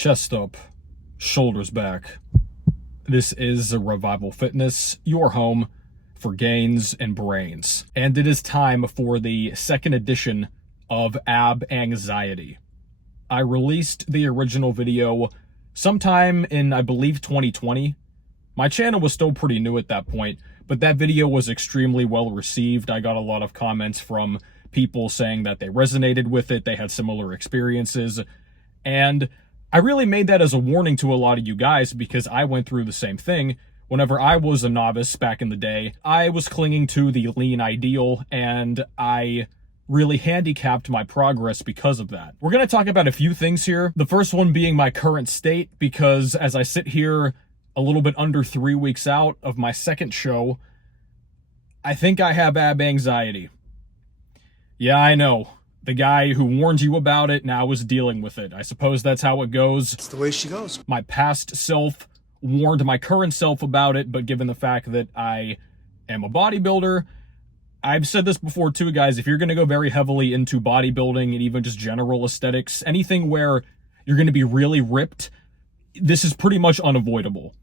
Chest up, shoulders back. This is Revival Fitness, your home for gains and brains. And it is time for the second edition of Ab Anxiety. I released the original video sometime in, I believe, 2020. My channel was still pretty new at that point, but that video was extremely well received. I got a lot of comments from people saying that they resonated with it, they had similar experiences, and I really made that as a warning to a lot of you guys because I went through the same thing. Whenever I was a novice back in the day, I was clinging to the lean ideal, and I really handicapped my progress because of that. We're going to talk about a few things here. The first one being my current state, because as I sit here a little bit under 3 weeks out of my second show, I think I have ab anxiety. Yeah, I know. The guy who warned you about it now is dealing with it. I suppose that's how it goes. It's the way she goes. My past self warned my current self about it, but given the fact that I am a bodybuilder, I've said this before too, guys, if you're going to go very heavily into bodybuilding and even just general aesthetics, anything where you're going to be really ripped, this is pretty much unavoidable.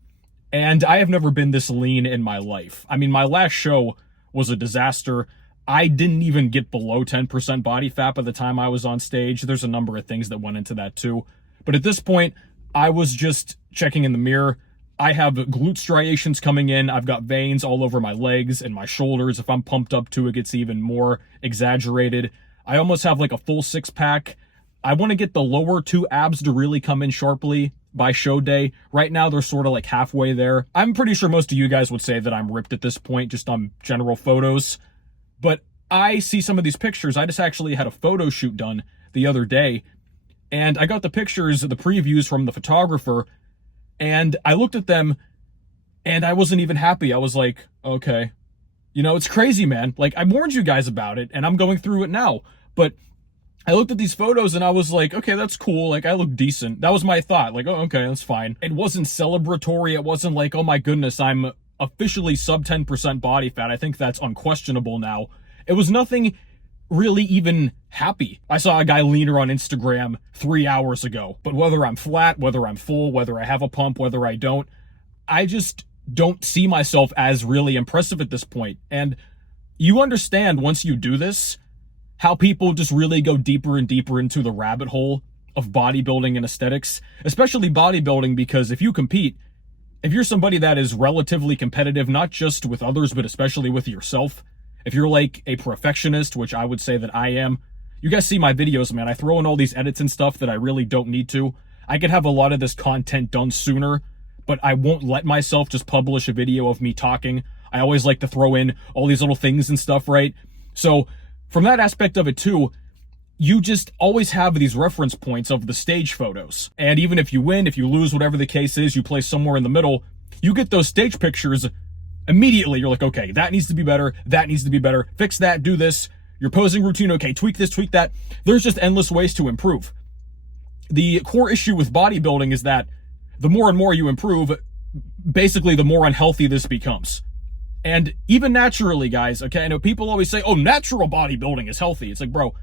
And I have never been this lean in my life. I mean, my last show was a disaster. I didn't even get below 10% body fat by the time I was on stage. There's a number of things that went into that too. But at this point, I was just checking in the mirror. I have glute striations coming in. I've got veins all over my legs and my shoulders. If I'm pumped up to it, gets even more exaggerated. I almost have like a full six-pack. I want to get the lower two abs to really come in sharply by show day. Right now, they're sort of like halfway there. I'm pretty sure most of you guys would say that I'm ripped at this point, just on general photos. But I see some of these pictures. I just actually had a photo shoot done the other day, and I got the pictures, the previews from the photographer, and I looked at them, and I wasn't even happy. I was like, okay. You know, it's crazy, man. Like, I warned you guys about it, and I'm going through it now. But I looked at these photos, and I was like, okay, that's cool. Like, I look decent. That was my thought. Like, oh, okay, that's fine. It wasn't celebratory. It wasn't like, oh my goodness, I'm officially sub 10% body fat. I think that's unquestionable now. It was nothing really even happy. I saw a guy leaner on Instagram 3 hours ago, but whether I'm flat, whether I'm full, whether I have a pump, whether I don't, I just don't see myself as really impressive at this point. And you understand once you do this, how people just really go deeper and deeper into the rabbit hole of bodybuilding and aesthetics, especially bodybuilding, because if you compete, if you're somebody that is relatively competitive, not just with others, but especially with yourself, if you're like a perfectionist, which I would say that I am, you guys see my videos, man. I throw in all these edits and stuff that I really don't need to. I could have a lot of this content done sooner, but I won't let myself just publish a video of me talking. I always like to throw in all these little things and stuff, right? So from that aspect of it too, you just always have these reference points of the stage photos. And even if you win, if you lose, whatever the case is, you play somewhere in the middle, you get those stage pictures immediately. You're like, okay, that needs to be better. That needs to be better. Fix that, do this. Your posing routine, okay, tweak this, tweak that. There's just endless ways to improve. The core issue with bodybuilding is that the more and more you improve, basically the more unhealthy this becomes. And even naturally, guys, okay, I know people always say, oh, natural bodybuilding is healthy. It's like, bro,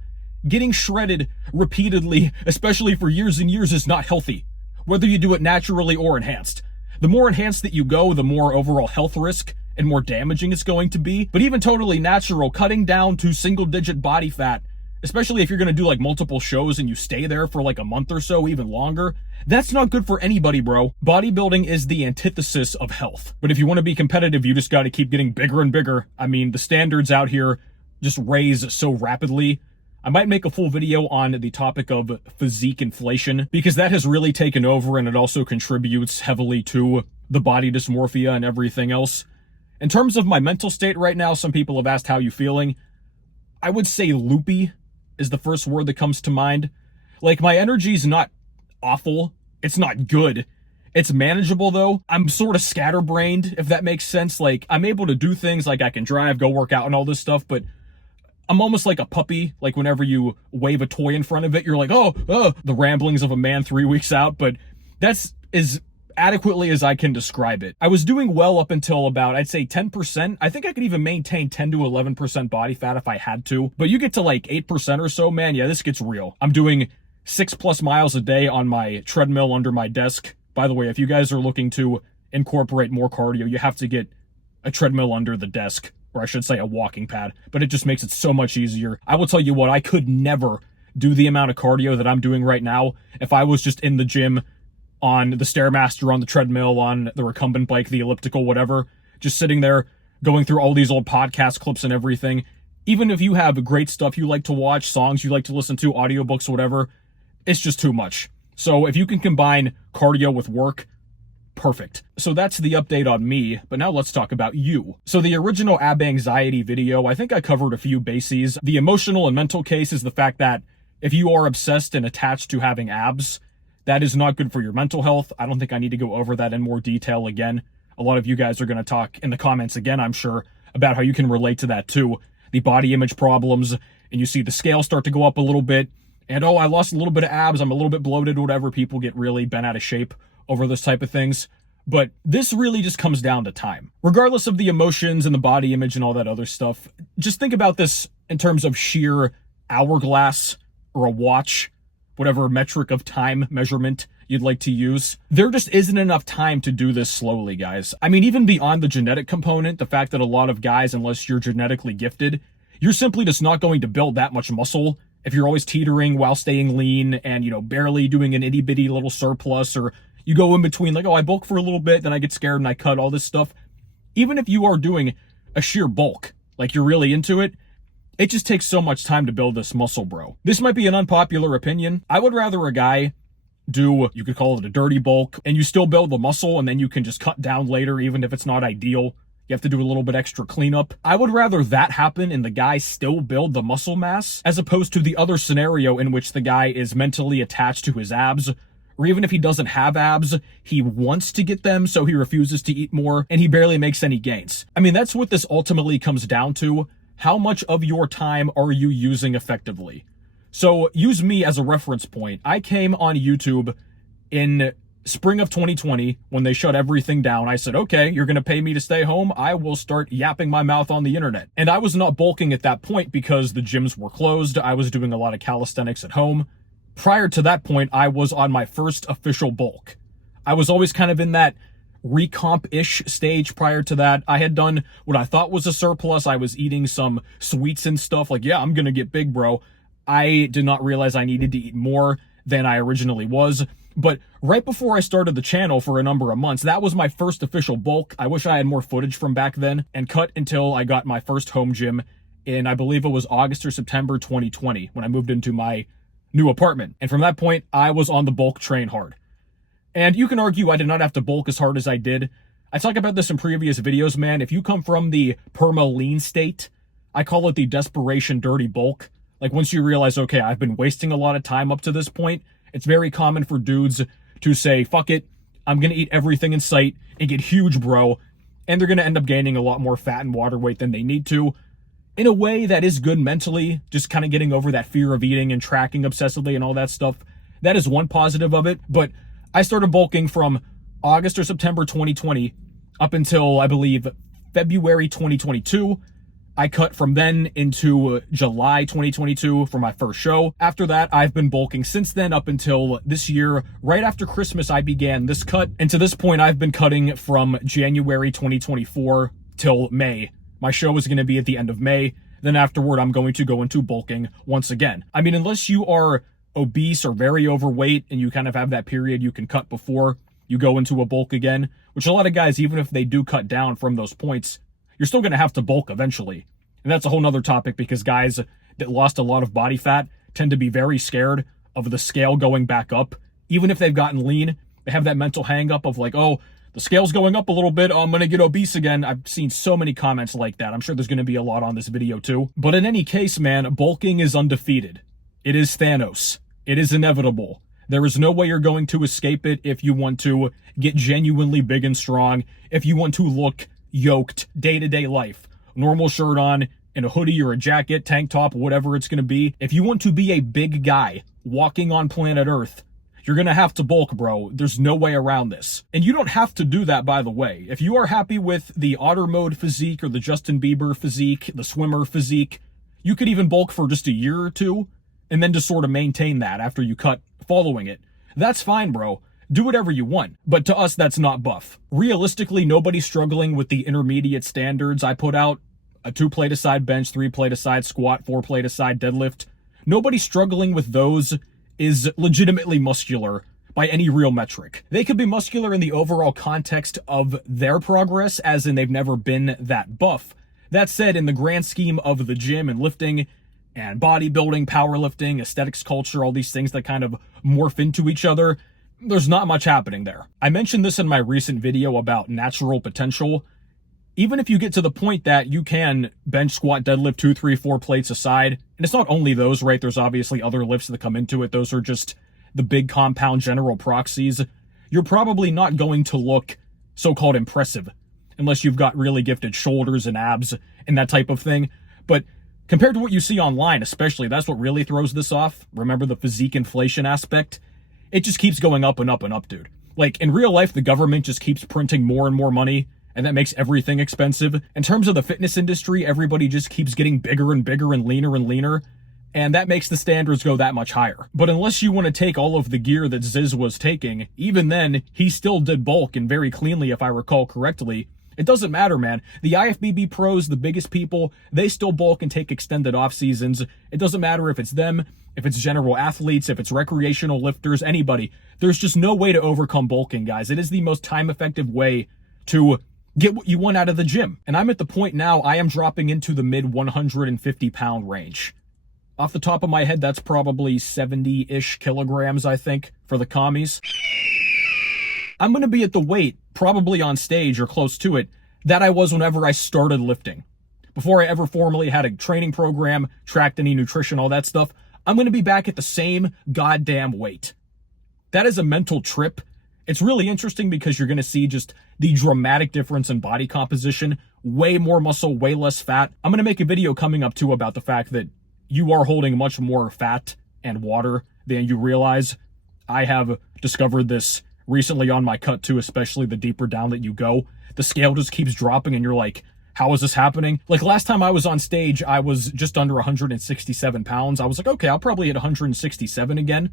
getting shredded repeatedly, especially for years and years, is not healthy, whether you do it naturally or enhanced. The more enhanced that you go, the more overall health risk and more damaging it's going to be. But even totally natural, cutting down to single-digit body fat, especially if you're going to do like multiple shows and you stay there for like a month or so, even longer, that's not good for anybody, bro. Bodybuilding is the antithesis of health. But if you want to be competitive, you just got to keep getting bigger and bigger. I mean, the standards out here just raise so rapidly. I might make a full video on the topic of physique inflation, because that has really taken over, and it also contributes heavily to the body dysmorphia and everything else. In terms of my mental state right now, some people have asked how you feeling. I would say loopy is the first word that comes to mind. Like, my energy's not awful. It's not good. It's manageable, though. I'm sort of scatterbrained, if that makes sense. Like, I'm able to do things, like I can drive, go work out and all this stuff, but I'm almost like a puppy. Like, whenever you wave a toy in front of it, you're like, oh, the ramblings of a man 3 weeks out. But that's as adequately as I can describe it. I was doing well up until about, I'd say 10%. I think I could even maintain 10 to 11% body fat if I had to. But you get to like 8% or so, man, yeah, this gets real. I'm doing 6+ miles a day on my treadmill under my desk. By the way, if you guys are looking to incorporate more cardio, you have to get a treadmill under the desk, or I should say a walking pad, but it just makes it so much easier. I will tell you what, I could never do the amount of cardio that I'm doing right now if I was just in the gym on the Stairmaster, on the treadmill, on the recumbent bike, the elliptical, whatever, just sitting there going through all these old podcast clips and everything. Even if you have great stuff you like to watch, songs you like to listen to, audiobooks, whatever, it's just too much. So if you can combine cardio with work, perfect. So that's the update on me, but now let's talk about you. So the original ab anxiety video, I think I covered a few bases. The emotional and mental case is the fact that if you are obsessed and attached to having abs, that is not good for your mental health. I don't think I need to go over that in more detail again. A lot of you guys are going to talk in the comments again, I'm sure, about how you can relate to that too. The body image problems, and you see the scale start to go up a little bit, and oh, I lost a little bit of abs, I'm a little bit bloated, whatever. People get really bent out of shape over this type of things. But this really just comes down to time. Regardless of the emotions and the body image and all that other stuff, just think about this in terms of sheer hourglass or a watch, whatever metric of time measurement you'd like to use. There just isn't enough time to do this slowly, guys. I mean, even beyond the genetic component, the fact that a lot of guys, unless you're genetically gifted, you're simply just not going to build that much muscle if you're always teetering while staying lean and, you know, barely doing an itty bitty little surplus, or you go in between like, oh, I bulk for a little bit, then I get scared and I cut, all this stuff. Even if you are doing a sheer bulk, like you're really into it, it just takes so much time to build this muscle, bro. This might be an unpopular opinion. I would rather a guy do, you could call it a dirty bulk, and you still build the muscle, and then you can just cut down later, even if it's not ideal. You have to do a little bit extra cleanup. I would rather that happen and the guy still build the muscle mass, as opposed to the other scenario in which the guy is mentally attached to his abs, or even if he doesn't have abs, he wants to get them, so he refuses to eat more, and he barely makes any gains. I mean, that's what this ultimately comes down to. How much of your time are you using effectively? So use me as a reference point. I came on YouTube in spring of 2020 when they shut everything down. I said, okay, you're going to pay me to stay home. I will start yapping my mouth on the internet. And I was not bulking at that point because the gyms were closed. I was doing a lot of calisthenics at home. Prior to that point, I was on my first official bulk. I was always kind of in that recomp-ish stage prior to that. I had done what I thought was a surplus. I was eating some sweets and stuff like, yeah, I'm going to get big, bro. I did not realize I needed to eat more than I originally was. But right before I started the channel for a number of months, that was my first official bulk. I wish I had more footage from back then, and cut until I got my first home gym in, I believe it was August or September 2020 when I moved into my new apartment. And from that point, I was on the bulk train hard. And you can argue I did not have to bulk as hard as I did. I talk about this in previous videos, man. If you come from the perma-lean state, I call it the desperation dirty bulk. Like once you realize, okay, I've been wasting a lot of time up to this point, it's very common for dudes to say, fuck it, I'm going to eat everything in sight and get huge, bro. And they're going to end up gaining a lot more fat and water weight than they need to. In a way that is good mentally, just kind of getting over that fear of eating and tracking obsessively and all that stuff. That is one positive of it. But I started bulking from August or September 2020 up until, I believe, February 2022. I cut from then into July 2022 for my first show. After that, I've been bulking since then up until this year. Right after Christmas, I began this cut. And to this point, I've been cutting from January 2024 till May. My show is going to be at the end of May. Then afterward, I'm going to go into bulking once again. I mean, unless you are obese or very overweight and you kind of have that period you can cut before you go into a bulk again, which a lot of guys, even if they do cut down from those points, you're still going to have to bulk eventually. And that's a whole nother topic because guys that lost a lot of body fat tend to be very scared of the scale going back up. Even if they've gotten lean, they have that mental hang up of like, oh, the scale's going up a little bit, I'm going to get obese again. I've seen so many comments like that. I'm sure there's going to be a lot on this video too. But in any case, man, bulking is undefeated. It is Thanos. It is inevitable. There is no way you're going to escape it if you want to get genuinely big and strong, if you want to look yoked day-to-day life. Normal shirt on, in a hoodie or a jacket, tank top, whatever it's going to be. If you want to be a big guy walking on planet Earth, you're going to have to bulk, bro. There's no way around this. And you don't have to do that, by the way. If you are happy with the otter mode physique or the Justin Bieber physique, the swimmer physique, you could even bulk for just a year or two and then just sort of maintain that after you cut following it. That's fine, bro. Do whatever you want. But to us, that's not buff. Realistically, nobody's struggling with the intermediate standards I put out. A 2-plate-a-side bench, 3-plate-a-side squat, 4-plate-a-side deadlift. Nobody struggling with those is legitimately muscular by any real metric. They could be muscular in the overall context of their progress, as in they've never been that buff. That said, in the grand scheme of the gym and lifting and bodybuilding, powerlifting, aesthetics culture, all these things that kind of morph into each other, there's not much happening there. I mentioned this in my recent video about natural potential. Even if you get to the point that you can bench, squat, deadlift 2, 3, 4 plates aside, and it's not only those, right? There's obviously other lifts that come into it. Those are just the big compound general proxies. You're probably not going to look so-called impressive unless you've got really gifted shoulders and abs and that type of thing. But compared to what you see online, especially, that's what really throws this off. Remember the physique inflation aspect? It just keeps going up and up and up, dude. Like, in real life, the government just keeps printing more and more money, and that makes everything expensive. In terms of the fitness industry, everybody just keeps getting bigger and bigger and leaner, and that makes the standards go that much higher. But unless you want to take all of the gear that Ziz was taking, even then, he still did bulk, and very cleanly, if I recall correctly. It doesn't matter, man. The IFBB pros, the biggest people, they still bulk and take extended off seasons. It doesn't matter if it's them, if it's general athletes, if it's recreational lifters, anybody. There's just no way to overcome bulking, guys. It is the most time-effective way to get what you want out of the gym. And I'm at the point now, I am dropping into the mid 150 pound range. Off the top of my head, that's probably 70-ish kilograms, I think, for the commies. I'm going to be at the weight, probably on stage or close to it, that I was whenever I started lifting. Before I ever formally had a training program, tracked any nutrition, all that stuff, I'm going to be back at the same goddamn weight. That is a mental trip. It's really interesting because you're going to see just the dramatic difference in body composition, way more muscle, way less fat. I'm going to make a video coming up too about the fact that you are holding much more fat and water than you realize. I have discovered this recently on my cut too, especially the deeper down that you go. The scale just keeps dropping and you're like, how is this happening? Like last time I was on stage, I was just under 167 pounds. I was like, okay, I'll probably hit 167 again.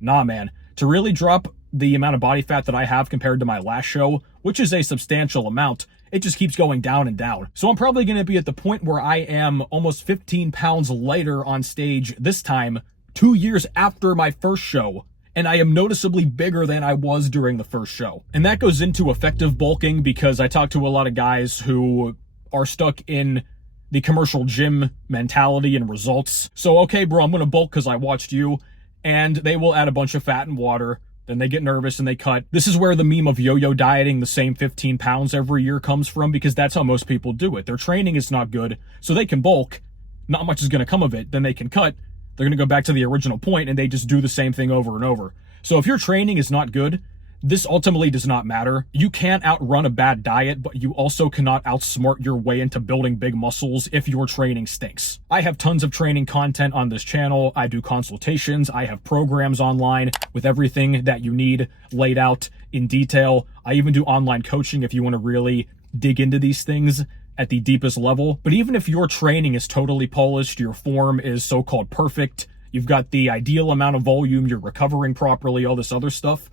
Nah, man. To really drop the amount of body fat that I have compared to my last show, which is a substantial amount, it just keeps going down and down. So I'm probably going to be at the point where I am almost 15 pounds lighter on stage this time, 2 years after my first show. And I am noticeably bigger than I was during the first show. And that goes into effective bulking because I talk to a lot of guys who are stuck in the commercial gym mentality and results. So, okay, bro, I'm going to bulk because I watched you. And they will add a bunch of fat and water. Then they get nervous and they cut. This is where the meme of yo-yo dieting the same 15 pounds every year comes from, because that's how most people do it. Their training is not good, so they can bulk. Not much is going to come of it. Then they can cut. They're going to go back to the original point and they just do the same thing over and over. So if your training is not good, this ultimately does not matter. You can't outrun a bad diet, but you also cannot outsmart your way into building big muscles if your training stinks. I have tons of training content on this channel. I do consultations. I have programs online with everything that you need laid out in detail. I even do online coaching if you want to really dig into these things at the deepest level. But even if your training is totally polished, your form is so-called perfect, you've got the ideal amount of volume, you're recovering properly, all this other stuff,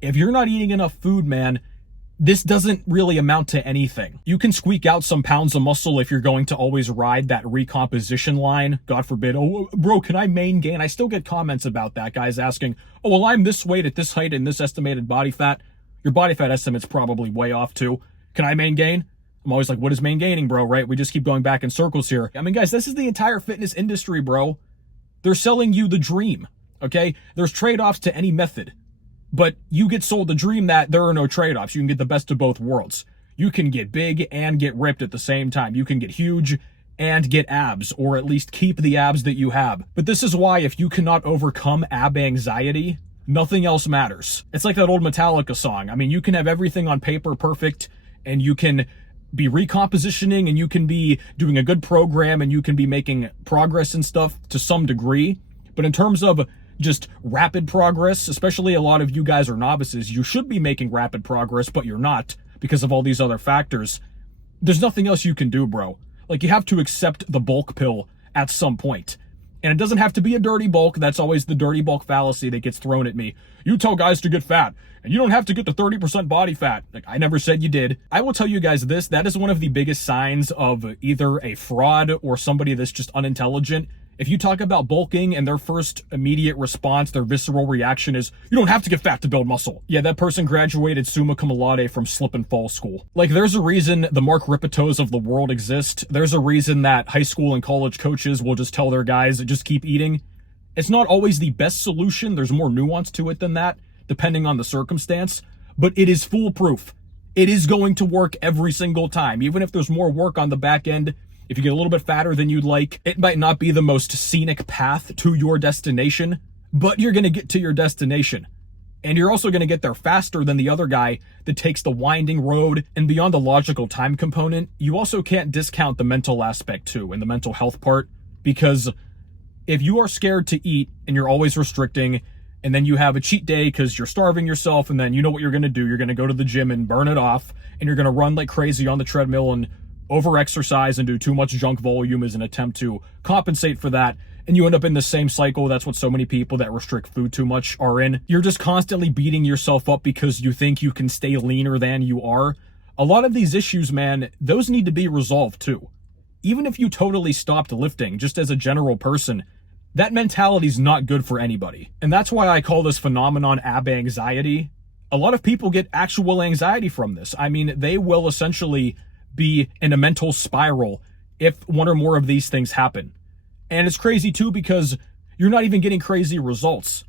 if you're not eating enough food, man, this doesn't really amount to anything. You can squeak out some pounds of muscle if you're going to always ride that recomposition line. God forbid, oh, bro, can I main gain? I still get comments about that, guys asking, oh, well, I'm this weight at this height and this estimated body fat. Your body fat estimate's probably way off too. Can I main gain? I'm always like, what is maingaining, bro, right? We just keep going back in circles here. I mean, guys, this is the entire fitness industry, bro. They're selling you the dream, okay? There's trade-offs to any method. But you get sold the dream that there are no trade-offs. You can get the best of both worlds. You can get big and get ripped at the same time. You can get huge and get abs, or at least keep the abs that you have. But this is why if you cannot overcome ab anxiety, nothing else matters. It's like that old Metallica song. I mean, you can have everything on paper perfect, and you can be recompositioning, and you can be doing a good program, and you can be making progress and stuff to some degree. But in terms of just rapid progress, especially a lot of you guys are novices, you should be making rapid progress, but you're not because of all these other factors. There's nothing else you can do, bro. Like, you have to accept the bulk pill at some point. And it doesn't have to be a dirty bulk. That's always the dirty bulk fallacy that gets thrown at me. You tell guys to get fat, and you don't have to get to 30% body fat. Like, I never said you did. I will tell you guys this, that is one of the biggest signs of either a fraud or somebody that's just unintelligent. If you talk about bulking and their first immediate response, their visceral reaction is, you don't have to get fat to build muscle. Yeah, that person graduated summa cum laude from slip and fall school. Like, there's a reason the Mark Rippetoes of the world exist. There's a reason that high school and college coaches will just tell their guys, just keep eating. It's not always the best solution. There's more nuance to it than that, depending on the circumstance, but it is foolproof. It is going to work every single time. Even if there's more work on the back end, if you get a little bit fatter than you'd like, it might not be the most scenic path to your destination, but you're going to get to your destination. And you're also going to get there faster than the other guy that takes the winding road. And beyond the logical time component, you also can't discount the mental aspect too, and the mental health part, because if you are scared to eat and you're always restricting, and then you have a cheat day because you're starving yourself, and then you know what you're going to do, you're going to go to the gym and burn it off, and you're going to run like crazy on the treadmill and over-exercise and do too much junk volume as an attempt to compensate for that, and you end up in the same cycle. That's what so many people that restrict food too much are in. You're just constantly beating yourself up because you think you can stay leaner than you are. A lot of these issues, man, those need to be resolved too. Even if you totally stopped lifting, just as a general person, that mentality is not good for anybody. And that's why I call this phenomenon ab anxiety. A lot of people get actual anxiety from this. I mean, they will essentially be in a mental spiral if one or more of these things happen. And it's crazy too, because you're not even getting crazy results.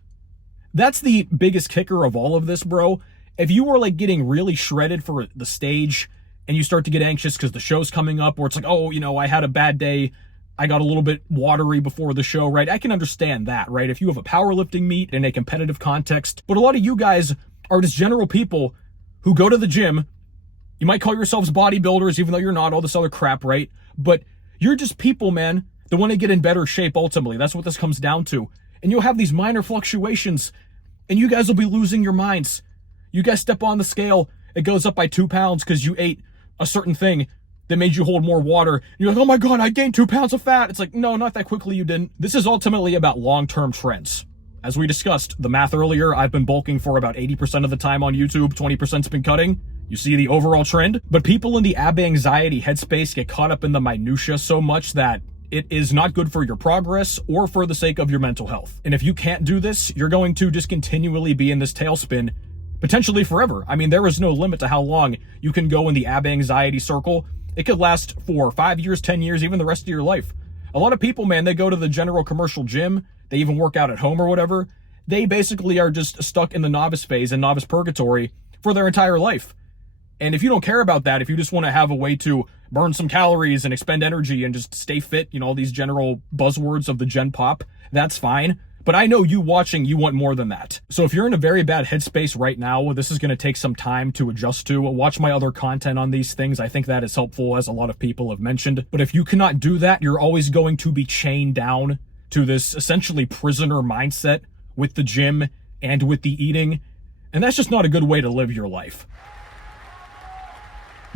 That's the biggest kicker of all of this, bro. If you are like getting really shredded for the stage and you start to get anxious because the show's coming up, or it's like, oh, you know, I had a bad day, I got a little bit watery before the show, right? I can understand that, right? If you have a powerlifting meet in a competitive context. But a lot of you guys are just general people who go to the gym. You might call yourselves bodybuilders, even though you're not, all this other crap, right? But you're just people, man, that want to get in better shape ultimately. That's what this comes down to. And you'll have these minor fluctuations, and you guys will be losing your minds. You guys step on the scale, it goes up by 2 pounds because you ate a certain thing that made you hold more water. And you're like, oh my God, I gained 2 pounds of fat. It's like, no, not that quickly you didn't. This is ultimately about long-term trends. As we discussed, the math earlier, I've been bulking for about 80% of the time on YouTube, 20%'s been cutting. You see the overall trend? But people in the ab anxiety headspace get caught up in the minutia so much that it is not good for your progress or for the sake of your mental health. And if you can't do this, you're going to just continually be in this tailspin, potentially forever. I mean, there is no limit to how long you can go in the ab anxiety circle. It could last for 5 years, 10 years, even the rest of your life. A lot of people, man, they go to the general commercial gym, they even work out at home or whatever. They basically are just stuck in the novice phase and novice purgatory for their entire life. And if you don't care about that, if you just want to have a way to burn some calories and expend energy and just stay fit, you know, all these general buzzwords of the gen pop, that's fine. But I know you watching, you want more than that. So if you're in a very bad headspace right now, this is going to take some time to adjust to. Watch my other content on these things. I think that is helpful, as a lot of people have mentioned. But if you cannot do that, you're always going to be chained down to this essentially prisoner mindset with the gym and with the eating. And that's just not a good way to live your life.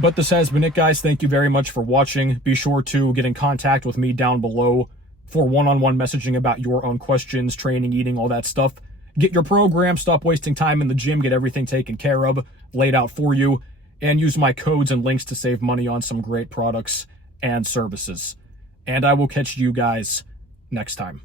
But this has been it, guys. Thank you very much for watching. Be sure to get in contact with me down below for one-on-one messaging about your own questions, training, eating, all that stuff. Get your program, stop wasting time in the gym, get everything taken care of, laid out for you, and use my codes and links to save money on some great products and services. And I will catch you guys next time.